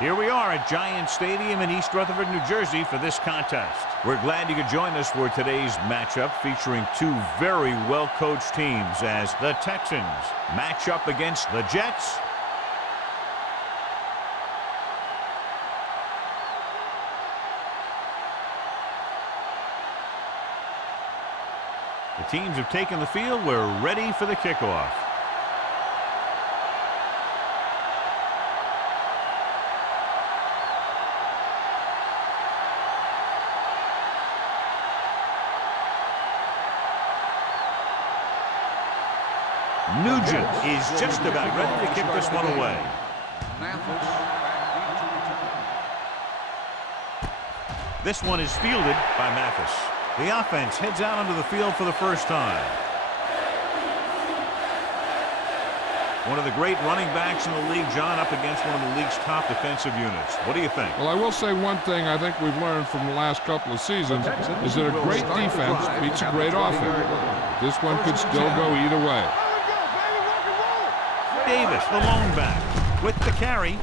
Here we are at Giant Stadium in East Rutherford, New Jersey for this contest. We're glad you could join us for today's matchup featuring two very well-coached teams as the Texans match up against the Jets. The teams have taken the field. We're ready for the kickoff. Nugent is just about ready to kick this one away. This one is fielded by Mathis. The offense heads out onto the field for the first time. One of the great running backs in the league, John, up against one of the league's top defensive units. What do you think? Well, I will say one thing I think we've learned from the last couple of seasons is that a great defense beats a great offense. This one could still go either way. Davis, the lone back, with the carry.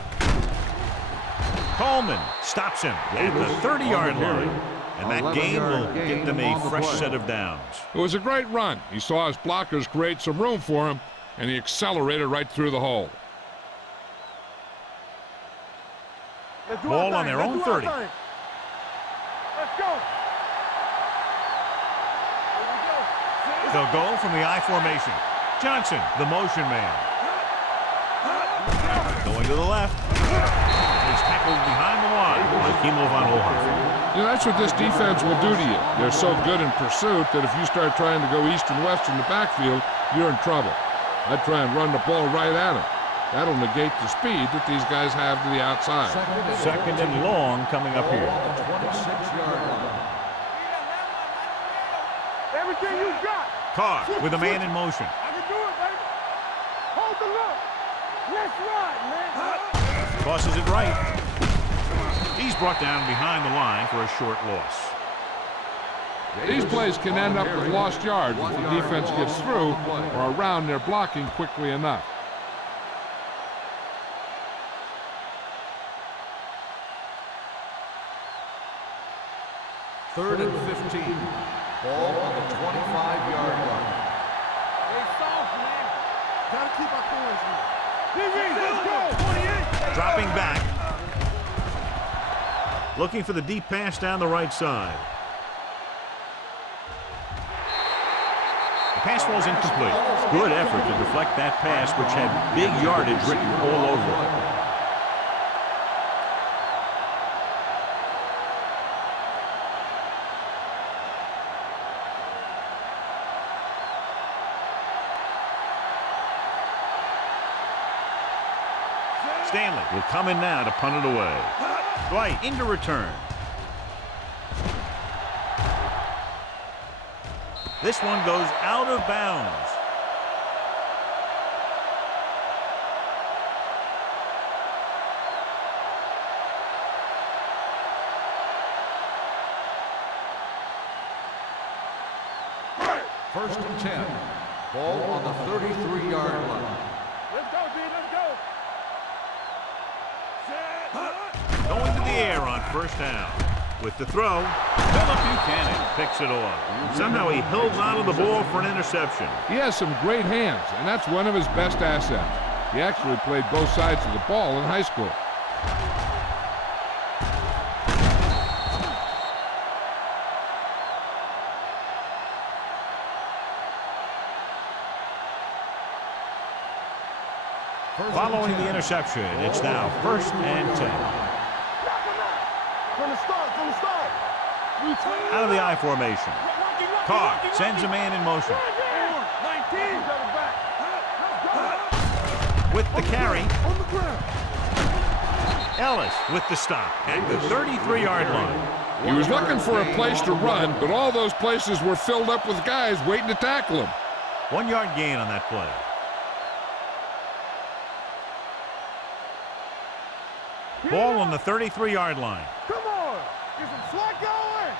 Coleman stops him at the 30-yard line. And that gain will give them a fresh set of downs. It was a great run. He saw his blockers create some room for him, and he accelerated right through the hole. Ball on their own 30. Let's go. They'll go from the I formation. Johnson, the motion man. Going to the left. He's tackled behind the line by Kimo von Oelhoffen. You know, that's what this defense will do to you. They're so good in pursuit that if you start trying to go east and west in the backfield, you're in trouble. I'd try and run the ball right at them. That'll negate the speed that these guys have to the outside. Second and long coming up here. 26-yard line. Everything you got. Carr with a man in motion. I can do it, baby. Hold the look. Let's ride, man. Tosses it right. He's brought down behind the line for a short loss. These plays can end up with lost yards if the defense gets through or around their blocking quickly enough. Third and 15. Ball on the 25-yard line. Hey, soft, man. Gotta keep our points here. Let's go. 28. Dropping back. Looking for the deep pass down the right side. The pass falls incomplete. Good effort to deflect that pass, which had big yardage written all over it. Stanley will come in now to punt it away. Dwight into return. This one goes out of bounds. First and 10. Ball on the 33-yard line. Let's go, D. Let's go. Going to the air on first down. With the throw, Philip Buchanan picks it off. Somehow he held on to the ball for an interception. He has some great hands, and that's one of his best assets. He actually played both sides of the ball in high school. Following the interception, it's now first and 10. From the start. Out of the I formation. Carr sends a man in motion. 19. With the carry, On the ground. Ellis with the stop at the 33-yard line. He was looking for a place to run, but all those places were filled up with guys waiting to tackle him. 1 yard gain on that play. Ball on the 33-yard line. Come on. Get some slack going.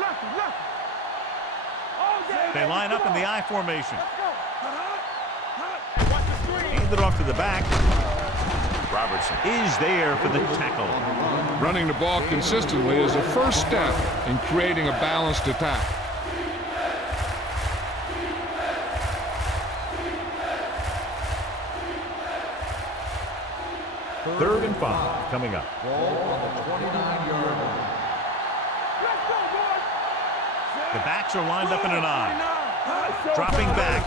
Lucky. They line up in the I formation. Let's go. Hand it off to the back. Robertson is there for the tackle. Running the ball consistently is the first step in creating a balanced attack. Third and 5 coming up. Ball on the 29-yard line. The backs are lined up in an I. Dropping back.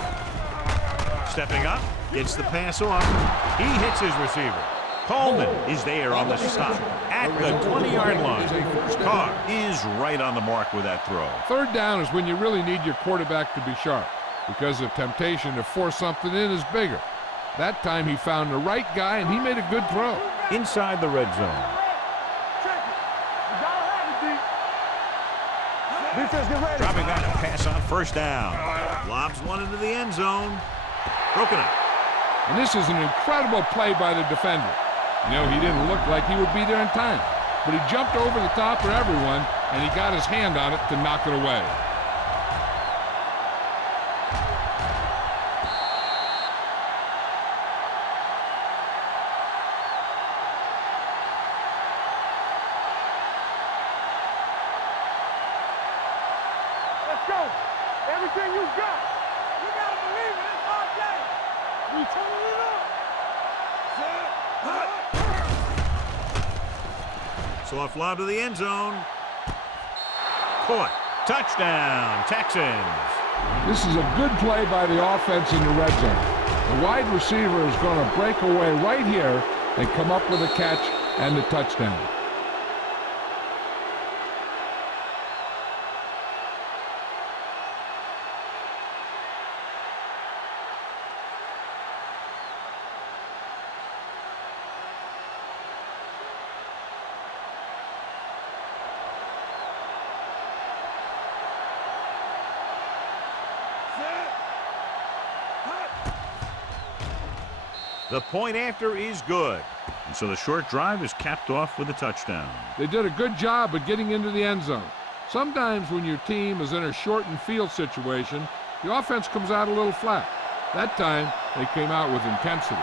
Stepping up. Gets the pass off. He hits his receiver. Coleman is there on the stop at the 20-yard line. Carr is right on the mark with that throw. Third down is when you really need your quarterback to be sharp because the temptation to force something in is bigger. That time he found the right guy and he made a good throw. Inside the red zone. Dropping back to pass on first down. Lobs one into the end zone. Broken up. And this is an incredible play by the defender. You know, he didn't look like he would be there in time, but he jumped over the top of everyone and he got his hand on it to knock it away. Let's go. Everything you got. You got to believe it. It's our day. We turning it up. Soft lob to the end zone. Caught. Touchdown, Texans. This is a good play by the offense in the red zone. The wide receiver is going to break away right here and come up with a catch and the touchdown. The point after is good. And so the short drive is capped off with a touchdown. They did a good job of getting into the end zone. Sometimes when your team is in a shortened field situation, the offense comes out a little flat. That time, they came out with intensity.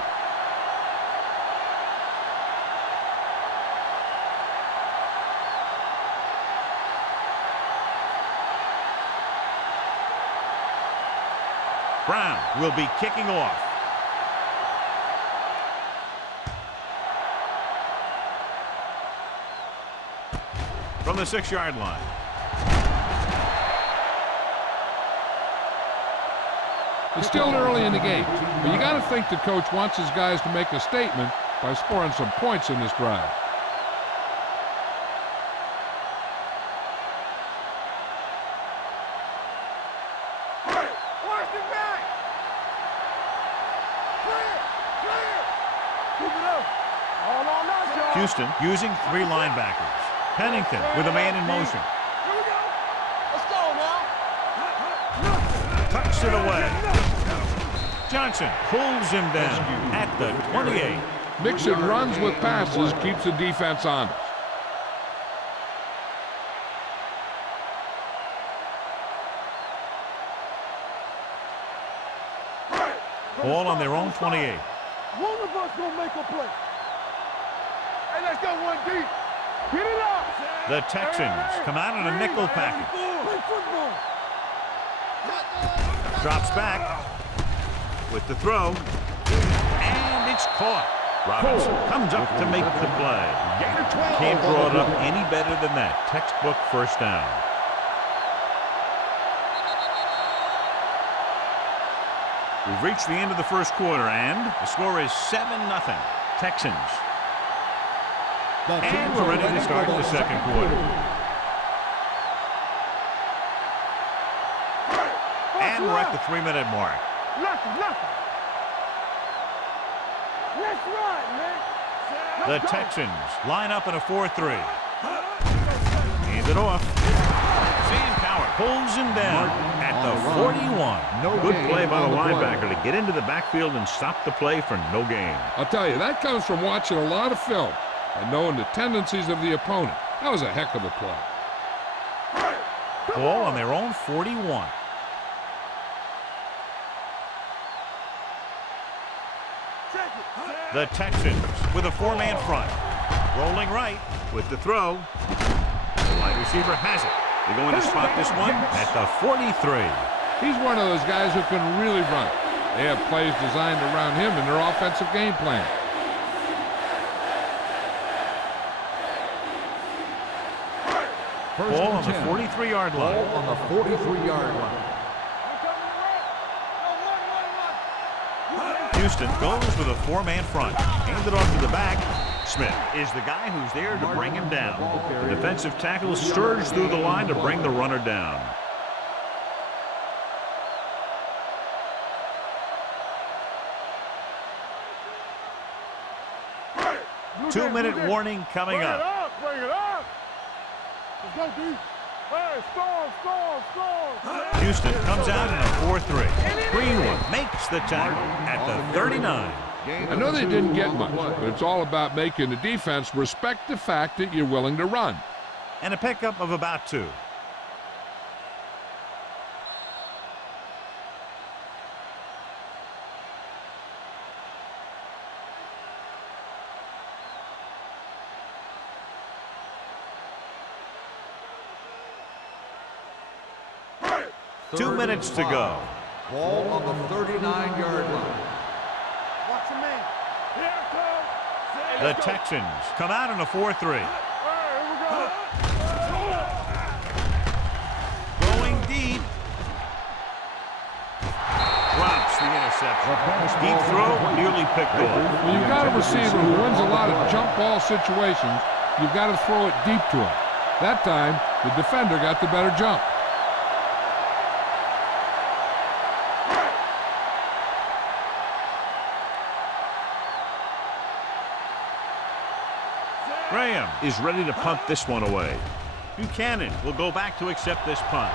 Brown will be kicking off. From the 6-yard line. It's still early in the game, but you got to think the coach wants his guys to make a statement by scoring some points in this drive. Watch the back. Clear. Keep it up. All on us, y'all. Houston using 3 linebackers. Pennington with a man in motion. Here we go. Let's go now. Tucks it away. Johnson pulls him down at the 28. Mixing runs with passes keeps the defense honest. Ball on their own 28. One of us gonna make a play. Hey, let's go one deep. Get it up. The Texans come out in a nickel package. Play football. Drops back with the throw. And it's caught. Robinson comes up to make the play. Can't draw it up any better than that. Textbook first down. We've reached the end of the first quarter, and the score is 7-0. Texans. And we're ready to start the second quarter. And we're at the 3-minute mark. Nothing. Let's run, man. The Texans line up in a 4-3. Hand it off. Sam Power pulls him down at the 41. Good play by the linebacker to get into the backfield and stop the play for no gain. I'll tell you, that comes from watching a lot of film and knowing the tendencies of the opponent. That was a heck of a play. Ball on their own 41. The Texans with a four-man front. Rolling right with the throw. The wide receiver has it. They're going to spot this one at the 43. He's one of those guys who can really run. They have plays designed around him in their offensive game plan. Ball on the 43-yard line. Ball on the 43-yard line. Houston goes with a four-man front. Hand it off to the back. Smith is the guy who's there to bring him down. The defensive tackle surged through the line to bring the runner down. Two-minute warning coming up. Bring it up. Let's go, D. Hey, score. Houston comes out in a 4-3. Greenwood makes the tackle at the 39. I know they didn't get much, but it's all about making the defense respect the fact that you're willing to run. And a pickup of about 2. Two minutes to go. Ball on the 39-yard line. Watch your man. Here it comes. The Texans come out in a 4-3. All right, here we go. Going deep. Drops the interception. Deep throw, nearly picked off. When you've got a receiver who wins a lot of jump ball situations, you've got to throw it deep to him. That time, the defender got the better jump. Graham is ready to punt this one away. Buchanan will go back to accept this punt.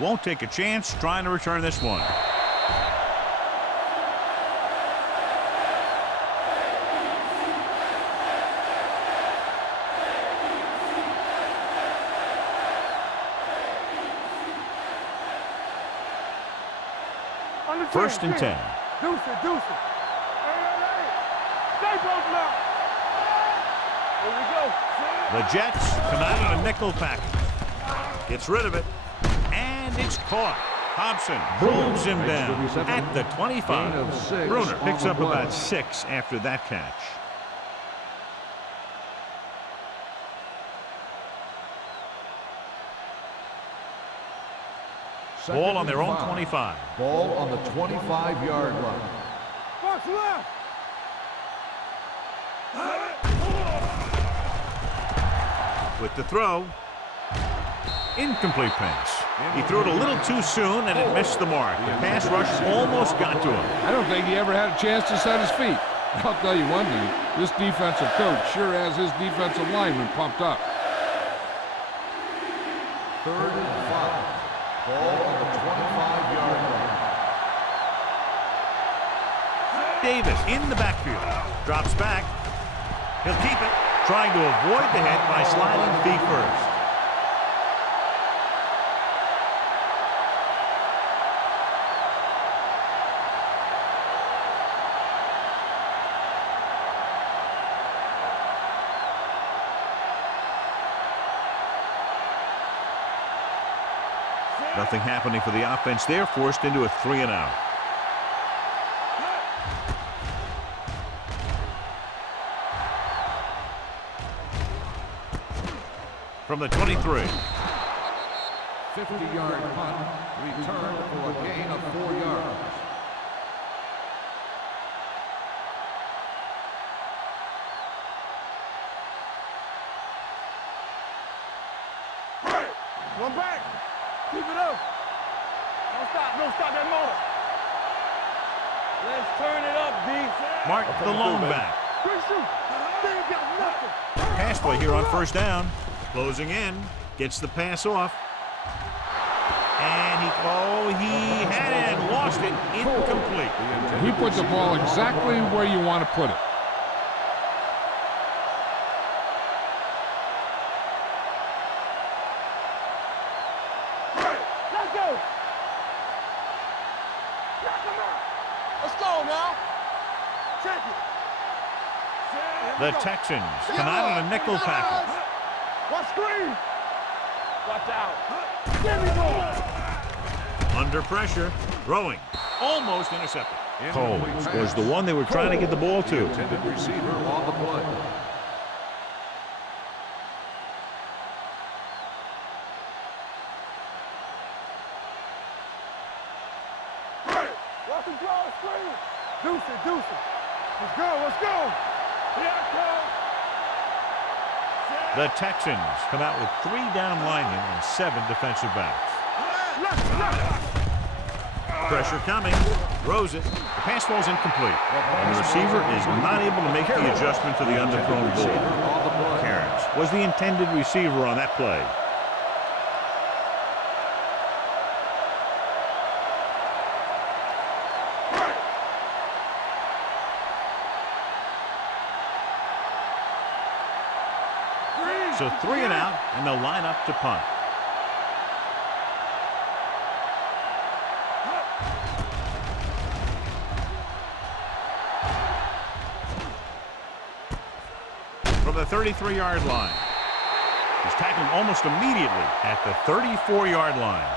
Won't take a chance trying to return this one. First and 10. Deuce it. Hey. Stay close now. Here we go. The Jets come out on a nickel package. Gets rid of it. And it's caught. Hobson pulls him down at the 25. Bruner picks up about 6 after that catch. Ball on their own 25. Ball on the 25-yard line. Box left. With the throw. Incomplete pass. He threw it a little too soon and it missed the mark. The pass rush almost got to him. I don't think he ever had a chance to set his feet. I'll tell you one thing, this defensive coach sure has his defensive lineman pumped up. 3rd and 5. Ball on the 25-yard line. Davis in the backfield. Drops back. He'll keep it. Trying to avoid the hit by sliding feet first. Nothing happening for the offense. They're forced into a 3-and-out. From the 23. 50-yard punt, return for a gain of 4 yards. One back. Keep it up. Don't stop that motor. Let's turn it up, D. Mark the lone back. Quick shoot. They ain't got nothing. Pass play here on first down. Closing in. Gets the pass off. And he had it and lost it. Incomplete. He put the ball exactly where you want to put it. Let's go. Let's go now. Check it. The Texans come out in a nickel package. Watch screen. Watch out. Give me more. Under pressure, throwing, almost intercepted. Cole Incomplete was the pass. one they were trying to get the ball The to. intended receiver on the play. Watch him draw the screen. Deuce it, deuce it. Let's go, let's go. Here I come. The Texans come out with 3 down linemen and 7 defensive backs. Left. Pressure coming, throws it. The pass falls incomplete, and the receiver is not able to make the adjustment to the underthrown ball. Cairns was the intended receiver on that play. So 3 and out, and they'll line up to punt. From the 33-yard line. He's tackled almost immediately at the 34-yard line.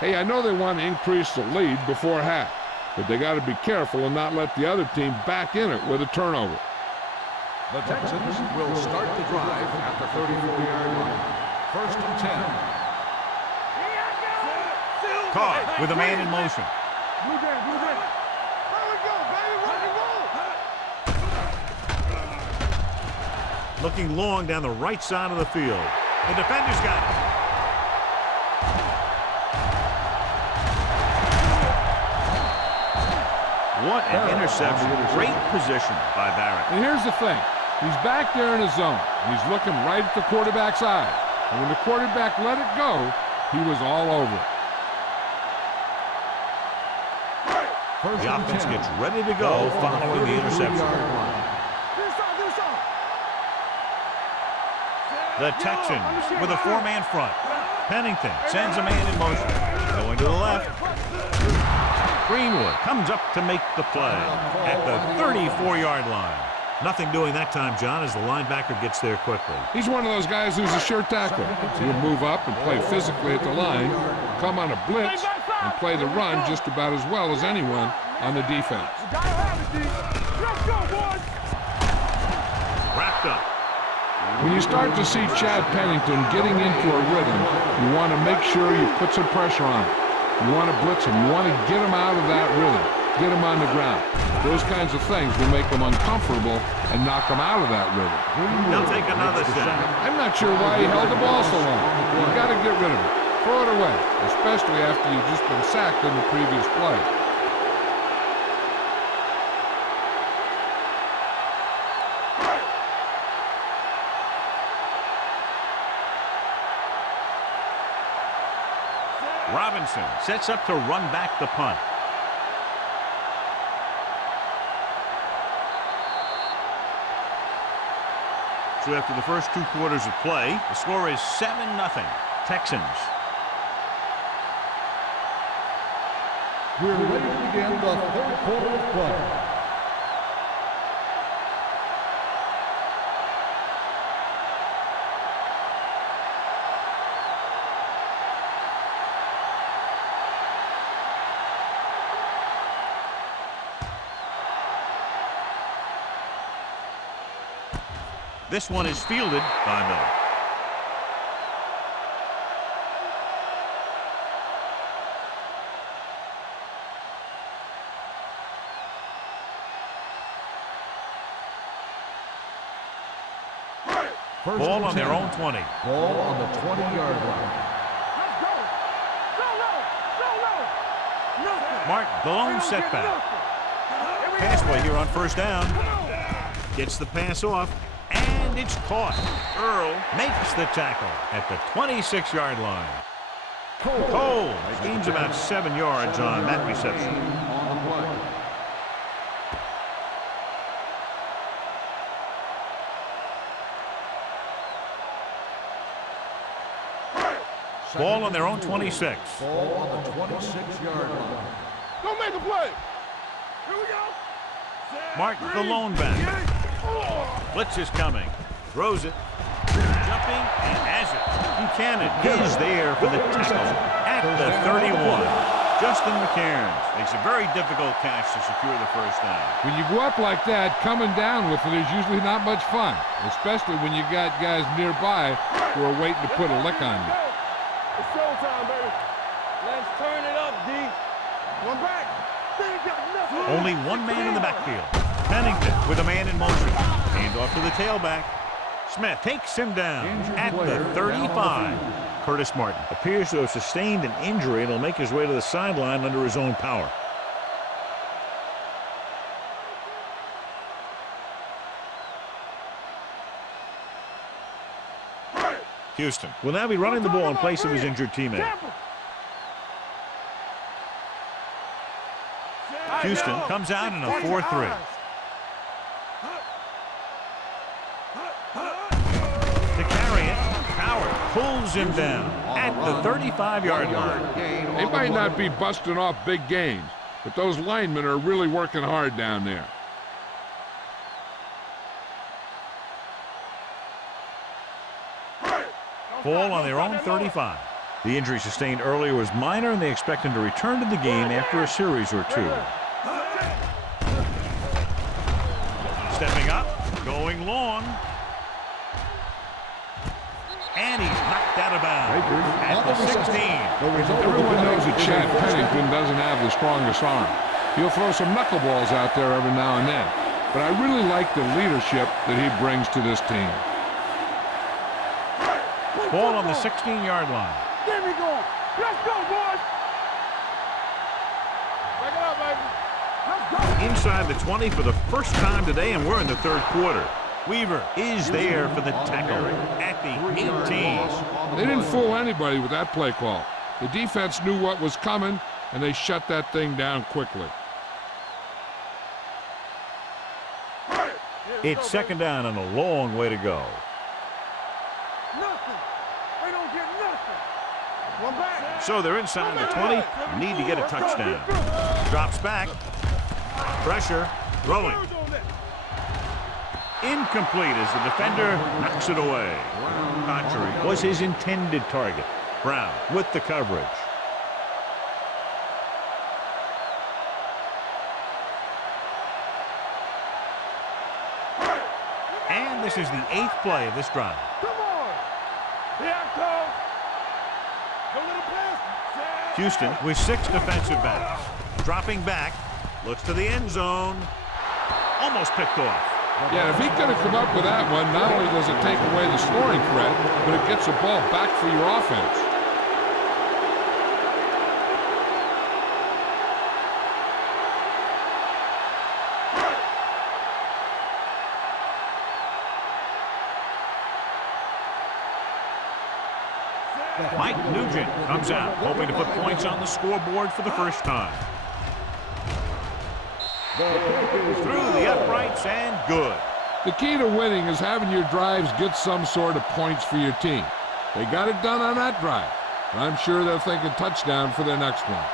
Hey, I know they want to increase the lead before half, but they got to be careful and not let the other team back in it with a turnover. The Texans will start the drive at the 34-yard line. 1st and 10. Caught with a man in motion. Blue game. There we go, baby. Rock and roll. Looking long down the right side of the field. The defender's got it. What an interception. Great position by Barrett. And here's the thing. He's back there in his zone. He's looking right at the quarterback's eyes. And when the quarterback let it go, he was all over it. The offense gets ready to go following the interception. The Texans with a 4-man front. Pennington sends a man in motion. Going to the left. Greenwood comes up to make the play at the 34-yard line. Nothing doing that time, John, as the linebacker gets there quickly. He's one of those guys who's a sure tackler. He'll move up and play physically at the line, come on a blitz, and play the run just about as well as anyone on the defense. Let's go, boys. Wrapped up. When you start to see Chad Pennington getting into a rhythm, you want to make sure you put some pressure on him. You want to blitz him. You want to get him out of that rhythm, get him on the ground. Those kinds of things will make him uncomfortable and knock him out of that rhythm. He'll take another shot. I'm not sure why he held the ball so long. You've got to get rid of it. Throw it away, especially after you've just been sacked in the previous play. Robinson sets up to run back the punt. So after the first 2 quarters of play, the score is 7-0. Texans. We're ready to begin the 3rd quarter of play. This one is fielded by Miller. Ball on their own 20. Ball on the 20-yard line. Let's go. Go. Martin, the lone setback. Pass play here on 1st down. Gets the pass off, and it's caught. Earl makes the tackle at the 26-yard line. Cole gains about 7 yards on that reception. On the play. Ball on their own 26. Ball on the 26-yard line. Don't make a play. Here we go. Martin, the lone back. Blitz is coming. Throws it. Jumping and has it. Buchanan is there for the tackle at the 31. Justin McCairns makes a very difficult catch to secure the first down. When you go up like that, coming down with it is usually not much fun, especially when you got guys nearby who are waiting to put a lick on you. It's showtime, baby. Let's turn it up, D. One back. They ain't got nothing. Only one man in the backfield. Pennington with a man in motion. Hand off to the tailback. Smith takes him down at the 35. Curtis Martin appears to have sustained an injury and will make his way to the sideline under his own power. Houston will now be running the ball in place of his injured teammate. Houston comes out in a 4-3. Pulls him down at the 35-yard line. They might not be busting off big gains, but those linemen are really working hard down there. Ball on their own 35. The injury sustained earlier was minor, and they expect him to return to the game after a series or two. Stepping up, going long. And he's knocked out of bounds at the 16. Everyone knows that Chad Pennington doesn't have the strongest arm. He'll throw some knuckleballs out there every now and then. But I really like the leadership that he brings to this team. Ball on the 16-yard line. Get me going. Let's go, boys. Break it up, baby. Let's go. Inside the 20 for the first time today, and we're in the third quarter. Weaver is there for the tackle at the 18. They didn't fool anybody with that play call. The defense knew what was coming, and they shut that thing down quickly. It's second down and a long way to go. Nothing. They don't get nothing. One back. So they're inside the 20. Need to get a touchdown. Drops back. Pressure. Throwing. Incomplete as the defender knocks it away. Contrary was his intended target. Brown with the coverage. And this is the 8th play of this drive. Come on. Here I come. A little pass. Houston with 6 defensive backs. Dropping back. Looks to the end zone. Almost picked off. Yeah, if he could have come up with that one, not only does it take away the scoring threat, but it gets the ball back for your offense. Mike Nugent comes out, hoping to put points on the scoreboard for the first time. Through the uprights and good. The key to winning is having your drives get some sort of points for your team. They got it done on that drive, and I'm sure they're thinking touchdown for their next one.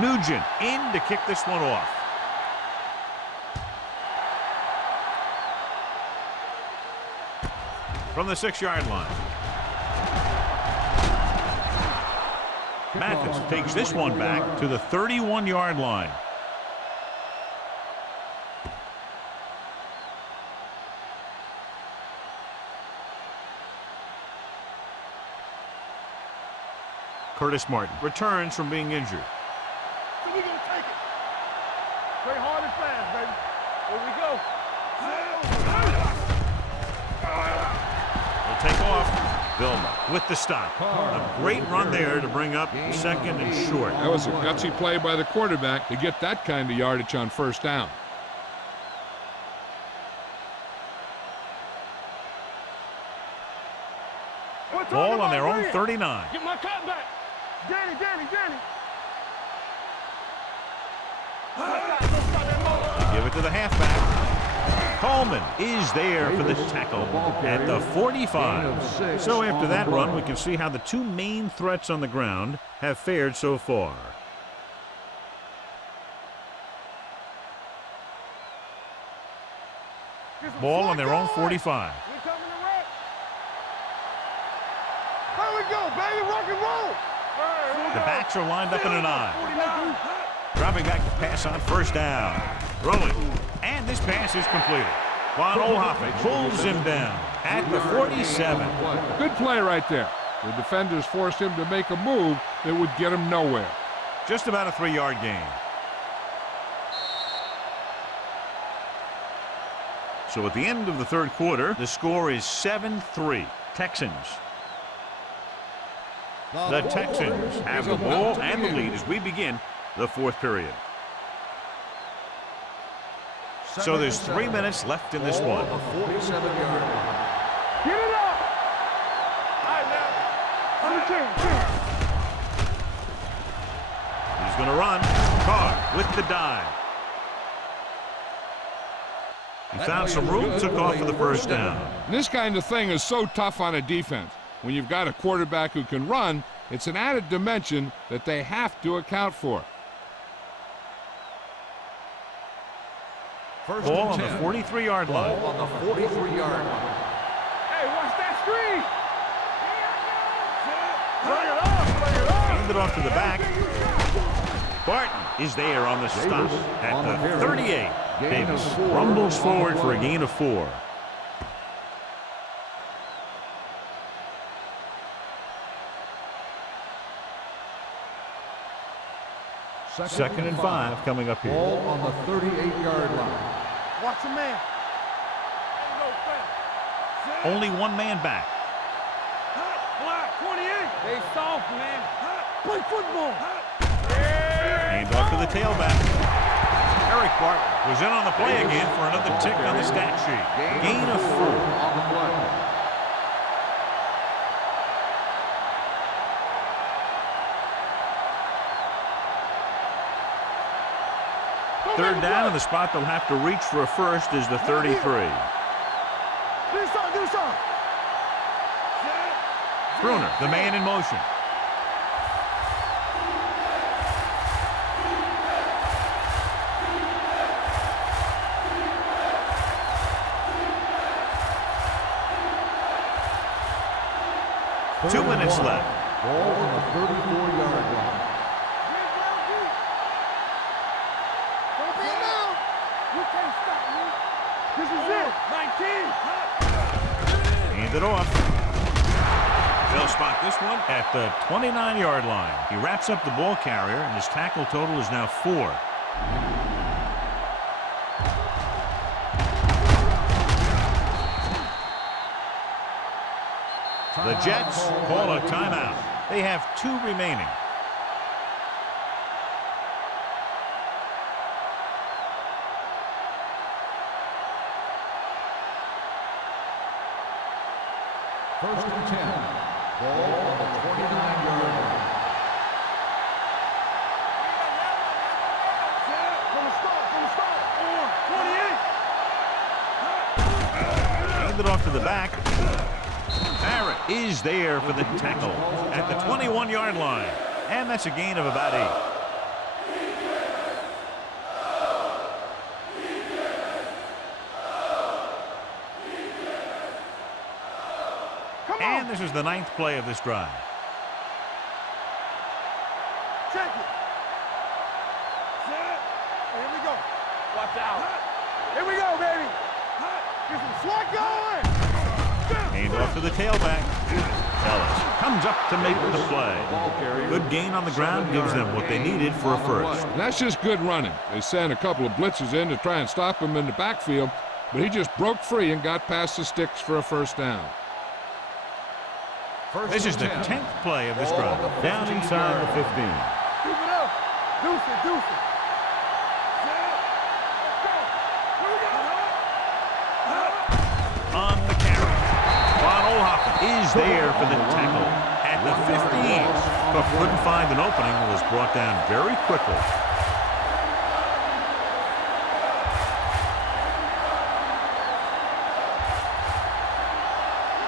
Nugent in to kick this one off. From the 6-yard line. Mathis takes this one back to the 31-yard line. Curtis Martin returns from being injured. So we're going to take it. Play hard and fast, baby. Here we go. Will take off. Vilma with the stop. A great run there to bring up second and short. That was a gutsy play by the quarterback to get that kind of yardage on first down. Ball on their own 39. Get my cut back. Danny. They give it to the halfback. Coleman is there for the tackle at the 45. So after that run, we can see how the two main threats on the ground have fared so far. Ball on their own 45. Here we go, baby, rock and roll. The backs are lined up in an eye. Dropping back to pass on first down. Throwing. And this pass is completed. Juan Olhafe pulls him down at the 47. Good play right there. The defenders forced him to make a move that would get him nowhere. Just about a 3-yard gain. So at the end of the third quarter, the score is 7-3. Texans. The Texans have the ball and the lead as we begin the fourth period. So there's 3 minutes left in this one. 47-yard line. Get it up. All right, now. He's going to run. Carr with the dive. He found some room, took off for the first down. This kind of thing is so tough on a defense. When you've got a quarterback who can run, it's an added dimension that they have to account for. First Ball and on 10. the 43-yard line. Ball on the 43-yard line. Hey, watch that screen. Bring it up, bring it up. Hand it off to the back. Barton is there on the stop at the 38. Davis rumbles forward for a gain of 4. Second and 5 coming up here. Ball on the 38-yard line. Watch a man. Ain't no foul. Only one man back. Block, 28. They soft, man. Play football. Hand off to the tailback. Eric Barton was in on the play again for another tick on the stat sheet. Gain of 4. On the play. Third down, and the spot they'll have to reach for a first is the 33. Do something. Bruner, the man in motion. Two minutes left. Ball on the 34-yard line. Don't be now. You can't stop me. This is it. 19. Hand it off. They'll spot this one at the 29-yard line. He wraps up the ball carrier, and his tackle total is now 4. The Jets call a timeout. They have 2 remaining. First and 10. Ball on the 29-yard line. From the start. 28. Hand it off to the back. Barrett is there for the tackle at the 21-yard line. And that's a gain of about 8. And this is the 9th play of this drive. Check it. Here we go. Watch out. Here we go, baby. Get some swat going. Hand off to the tailback. Ellis comes up to make the play. Good gain on the ground gives them what they needed for a first. And that's just good running. They sent a couple of blitzes in to try and stop him in the backfield, but he just broke free and got past the sticks for a first down. This is the 10th play of this drive. Down inside the 15. Keep it up. Deuce it. On the carry. Juan Olhafe is there for the tackle at the 15. But couldn't find an opening and was brought down very quickly.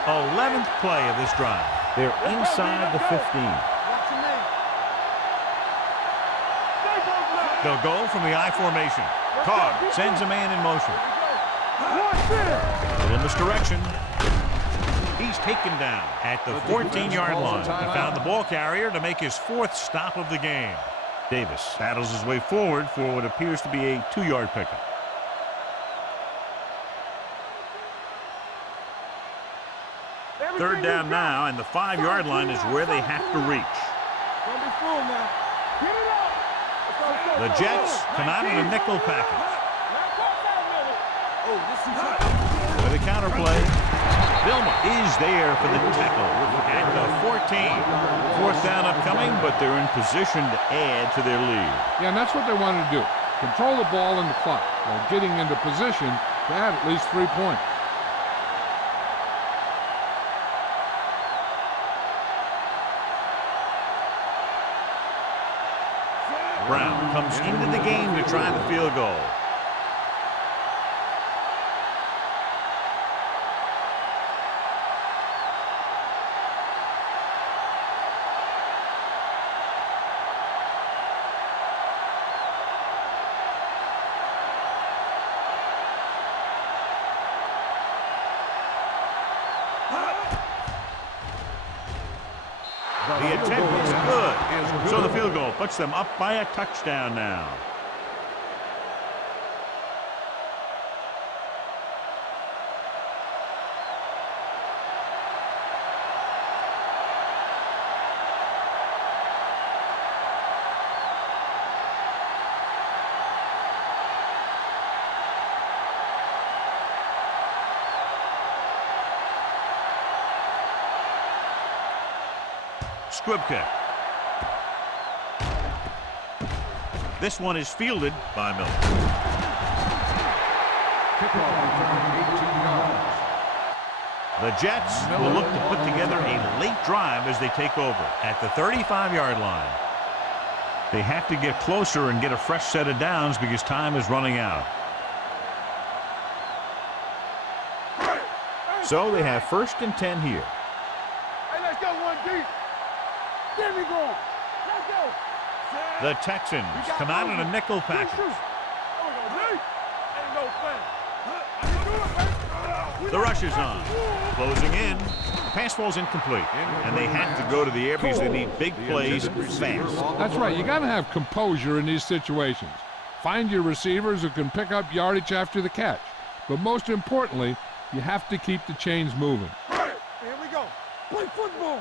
11th play of this drive. They're inside the 15. They'll go from the I formation. Carr sends a man in motion. Little misdirection. He's taken down at the 14-yard line. He found the ball carrier to make his 4th stop of the game. Davis battles his way forward for what appears to be a 2-yard pickup. Third down now, and the 5-yard line is where they have to reach. The Jets come out in a nickel package. With a counter play, Vilma is there for the tackle at the 14. 4th down upcoming, but they're in position to add to their lead. Yeah, and that's what they wanted to do. Control the ball and the clock while getting into position to add at least 3 points. Brown comes into the game to try the field goal. The attempt is good. So the field goal puts them up by a touchdown now. Squib kick. This one is fielded by Miller. Kickoff return 18 yards. The Jets will look to put together a late drive as they take over at the 35-yard line. They have to get closer and get a fresh set of downs because time is running out. So they have 1st and 10 here. Hey, let's go, 1 deep. There we go. Let's go. The Texans come out in a nickel package. The rush is on. Closing in. The pass falls incomplete. And they have to go to the air because they need big plays fast. That's right. You got to have composure in these situations. Find your receivers who can pick up yardage after the catch. But most importantly, you have to keep the chains moving. Here we go. Play football.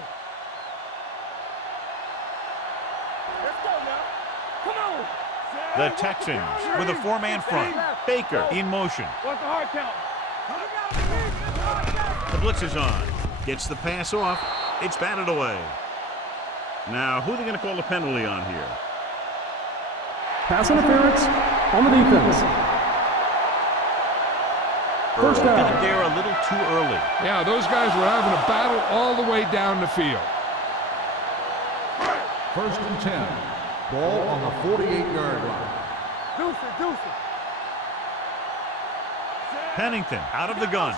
Let's go now. Come on. The Texans with a 4-man front. Baker in motion. What's the hard count? The blitz is on. Gets the pass off. It's batted away. Now, who are they going to call the penalty on here? Pass interference on the defense. First down. Got there a little too early. Yeah, those guys were having a battle all the way down the field. 1st and 10. Ball on the 48-yard line. Deuce it. Pennington out of the gun.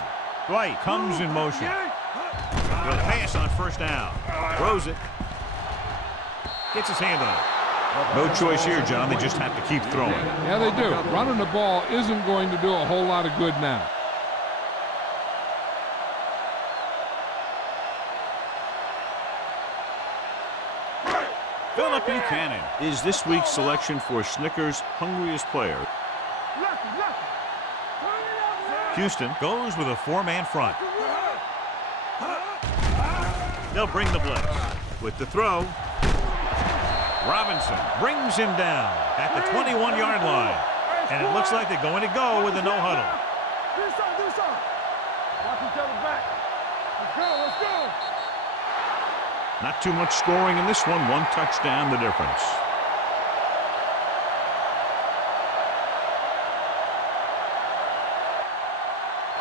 Dwight comes in motion. The pass on 1st down. Throws it. Gets his hand on it. No choice here, John. They just have to keep throwing. Yeah, they do. Running the ball isn't going to do a whole lot of good now. Philip Buchanan is this week's selection for Snickers' hungriest player. Houston goes with a 4-man front. They'll bring the blitz. With the throw, Robinson brings him down at the 21-yard line. And it looks like they're going to go with a no-huddle. Do something. Watch each other back. Let's go. Not too much scoring in this one. 1 touchdown, the difference.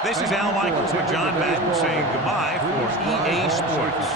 This is Al Michaels with John Madden saying goodbye for EA Sports.